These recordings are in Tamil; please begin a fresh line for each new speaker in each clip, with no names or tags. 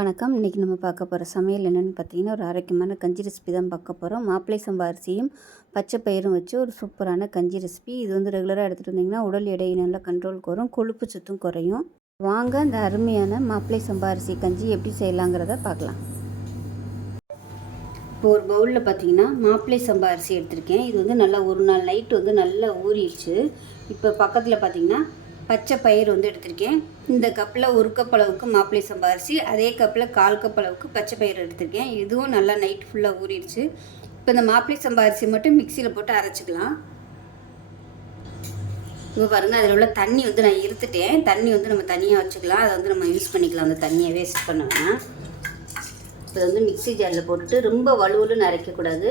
வணக்கம். இன்றைக்கி நம்ம பார்க்க போகிற சமையல் என்னென்னு பார்த்தீங்கன்னா ஒரு ஆரோக்கியமான கஞ்சி ரெசிபி தான் பார்க்க போகிறோம் மாப்பிளை சம்பா அரிசியும் பச்சை பயிரும் வச்சு ஒரு சூப்பரான கஞ்சி ரெசிபி இது வந்து ரெகுலராக எடுத்துகிட்டு வந்தீங்கன்னா உடல் எடையை நல்லா கண்ட்ரோலுக்கு வரும் கொழுப்பு சத்தும் குறையும். வாங்க அந்த அருமையான மாப்பிளை சம்பா அரிசி கஞ்சி எப்படி செய்யலாங்கிறத பார்க்கலாம். இப்போ ஒரு பவுலில் பார்த்தீங்கன்னா மாப்பிளை சம்பா அரிசி எடுத்திருக்கேன். இது வந்து நல்லா ஒரு நாள் நைட்டு வந்து நல்லா ஊறிடுச்சு. இப்போ பக்கத்தில் பார்த்தீங்கன்னா பச்சை பயிர் வந்து எடுத்திருக்கேன். இந்த கப்பில் ஒரு கப் அளவுக்கு மாப்பிளை சம்பா அரிசி அதே கப்பில் கால் கப் அளவுக்கு பச்சை பயிர் எடுத்திருக்கேன். இதுவும் நல்லா நைட் ஃபுல்லாக ஊறிடுச்சு. இப்போ இந்த மாப்பிளை சம்பா அரிசி மட்டும் மிக்சியில் போட்டு அரைச்சிக்கலாம். இப்போ பாருங்கள் அதில் உள்ள தண்ணி வந்து நான் இருத்துட்டேன். தண்ணி வந்து நம்ம தனியாக வச்சுக்கலாம். அதை வந்து நம்ம யூஸ் பண்ணிக்கலாம். அந்த தண்ணியை வேஸ்ட் பண்ண வேணாம். இப்போ வந்து மிக்சி ஜாரில் போட்டு ரொம்ப வலுவலுன்னு அரைக்கக்கூடாது.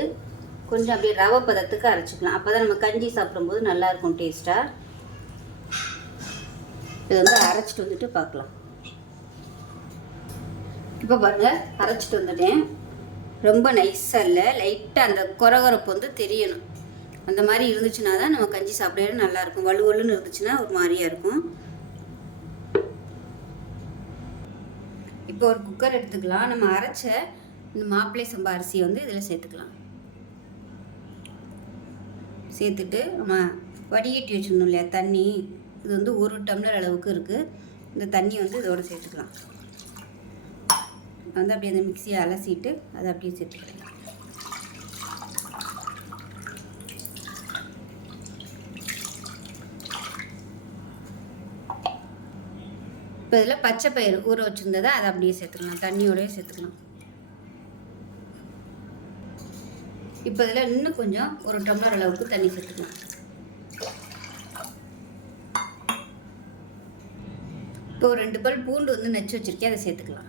கொஞ்சம் அப்படியே ரவை பதத்துக்கு அரைச்சிக்கலாம். அப்போ தான் நம்ம கஞ்சி சாப்பிடும்போது நல்லாயிருக்கும் டேஸ்ட்டாக இதை வந்து அரைச்சிட்டு வந்துட்டு பார்க்கலாம். இப்போ பாருங்கள் அரைச்சிட்டு வந்துட்டேன். ரொம்ப நைஸாக இல்லை லைட்டாக அந்த குறகுறப்பு வந்து தெரியணும். அந்த மாதிரி இருந்துச்சுன்னா தான் நம்ம கஞ்சி சாப்பிடவே நல்லாயிருக்கும். வலு வலுன்னு இருந்துச்சுன்னா ஒரு மாதிரியாக இருக்கும். இப்போ ஒரு குக்கர் எடுத்துக்கலாம். நம்ம அரைச்ச இந்த மாப்பிள்ளை சம்பா அரிசியை வந்து இதில் சேர்த்துக்கலாம். சேர்த்துட்டு நம்ம வடிகட்டி வச்சிடணும் இல்லையா தண்ணி. இது வந்து ஒரு டம்ளர் அளவுக்கு இருக்குது இந்த தண்ணி வந்து இதோடு சேர்த்துக்கலாம். வந்து அப்படியே அந்த மிக்சியை அலசிட்டு அதை அப்படியே சேர்த்துக்கலாம். இப்போ இதில் பச்சை பயிர் ஊற வச்சுருந்ததை அதை அப்படியே சேர்த்துக்கலாம். தண்ணியோடய சேர்த்துக்கலாம். இப்போ இதில் இன்னும் கொஞ்சம் ஒரு டம்ளர் அளவுக்கு தண்ணி சேர்த்துக்கலாம். இப்போ ஒரு ரெண்டு பல் பூண்டு வந்து நச்சு வச்சுருக்கேன் அதை சேர்த்துக்கலாம்.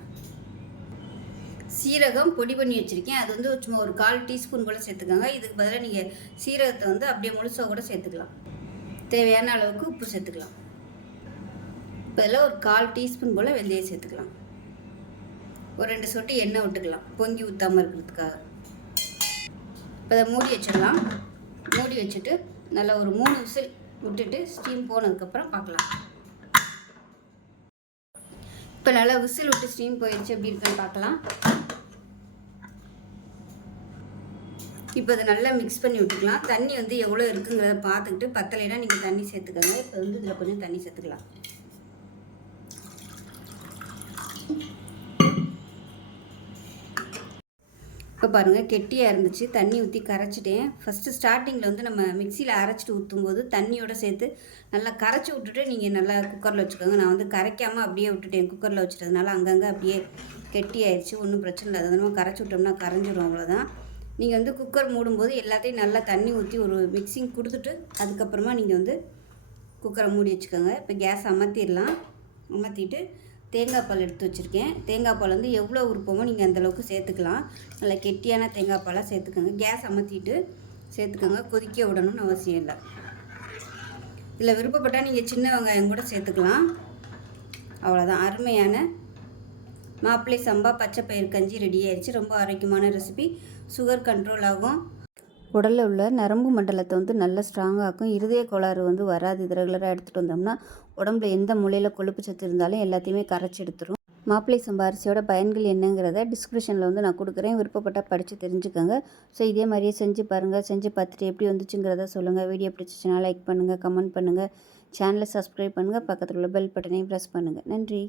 சீரகம் பொடி பண்ணி வச்சுருக்கேன். அது வந்து சும்மா ஒரு கால் டீஸ்பூன் போல் சேர்த்துக்கோங்க. இதுக்கு பதிலாக நீங்கள் சீரகத்தை வந்து அப்படியே முழுசாக கூட சேர்த்துக்கலாம். தேவையான அளவுக்கு உப்பு சேர்த்துக்கலாம். இப்போ இதில் ஒரு கால் டீஸ்பூன் போல் வெந்தயம் சேர்த்துக்கலாம். ஒரு ரெண்டு சொட்டு எண்ணெய் விட்டுக்கலாம். பொங்கி ஊற்றாமல் இருக்கிறதுக்காக. இப்போ அதை மூடி வச்சிடலாம். மூடி வச்சுட்டு நல்லா ஒரு மூணு விசில் விட்டுட்டு ஸ்டீம் போனதுக்கப்புறம் பார்க்கலாம். இப்போ நல்லா விசில் விட்டு ஸ்டீம் போயிடுச்சு எப்படி இருக்குன்னு பார்க்கலாம். இப்போ அதை நல்லா மிக்ஸ் பண்ணி விட்டுக்கலாம். தண்ணி வந்து எவ்வளோ இருக்குங்கிறத பார்த்துக்கிட்டு பத்தலைனா நீங்கள் தண்ணி சேர்த்துக்கோங்க. இப்போ வந்து இதில் கொஞ்சம் தண்ணி சேர்த்துக்கலாம். இப்போ பாருங்கள் கெட்டியாக இருந்துச்சு. தண்ணி ஊற்றி கரைச்சிட்டேன். ஃபஸ்ட்டு ஸ்டார்டிங்கில் வந்து நம்ம மிக்சியில் அரைச்சிட்டு ஊற்றும்போது தண்ணியோடு சேர்த்து நல்லா கரைச்சி விட்டுட்டு நீங்கள் நல்லா குக்கரில் வச்சுக்கோங்க. நான் வந்து கரைக்காமல் அப்படியே விட்டுட்டேன். குக்கரில் வச்சுட்டதுனால அங்கங்கே அப்படியே கெட்டியாயிடுச்சு ஒன்றும் பிரச்சனை இல்லை. அதை நம்ம கரைச்சி விட்டோம்னா கரைஞ்சிடும் அவ்வளோதான் நீங்கள் வந்து குக்கர் மூடும்போது எல்லாத்தையும் நல்லா தண்ணி ஊற்றி ஒரு மிக்சிங் கொடுத்துட்டு அதுக்கப்புறமா நீங்கள் வந்து குக்கரை மூடி வச்சுக்கோங்க. இப்போ கேஸ் அமர்த்திடலாம் அமர்த்திட்டு தேங்காய் பால் எடுத்து வச்சுருக்கேன். தேங்காய் பால் வந்து எவ்வளோ விருப்பமோ நீங்கள் அந்தளவுக்கு சேர்த்துக்கலாம். நல்லா கெட்டியான தேங்காய் பாலாக சேர்த்துக்கோங்க. கேஸ் அமர்த்திட்டு சேர்த்துக்கோங்க. கொதிக்க விடணும்னு அவசியம் இல்லை. இதில் விருப்பப்பட்டால் நீங்கள் சின்ன வெங்காயம் கூட சேர்த்துக்கலாம். அவ்வளோதான். அருமையான மாப்பிள்ளை சம்பா பச்சை பயிர் கஞ்சி ரெடி ஆயிடுச்சு. ரொம்ப ஆரோக்கியமான ரெசிபி. சுகர் கண்ட்ரோல் ஆகும். உடலில் உள்ள நரம்பு மண்டலத்தை வந்து நல்லா ஸ்ட்ராங்காகும் இருதய கோளாறு வந்து வராது. இது ரெகுலராக எடுத்துகிட்டு வந்தோம்னா உடம்புல எந்த மூலையில் கொழுப்பு சத்து இருந்தாலும் எல்லாத்தையுமே கரைச்சி எடுத்துரும். மாப்பிள்ளை சம்பா அரிசியோட பயன்கள் என்னங்கிறத டிஸ்கிரிப்ஷனில் வந்து நான் கொடுக்குறேன். விருப்பப்பட்டால் படித்து தெரிஞ்சுக்கோங்க. ஸோ இதே மாதிரியே செஞ்சு பாருங்கள் செஞ்சு பார்த்துட்டு எப்படி வந்துச்சுங்கிறத சொல்லுங்கள் வீடியோ பிடிச்சிச்சுன்னா லைக் பண்ணுங்கள் கமெண்ட் பண்ணுங்கள் சேனலை சப்ஸ்கிரைப் பண்ணுங்கள் பக்கத்தில் உள்ள பெல் பட்டனையும் ப்ரெஸ் பண்ணுங்கள் நன்றி.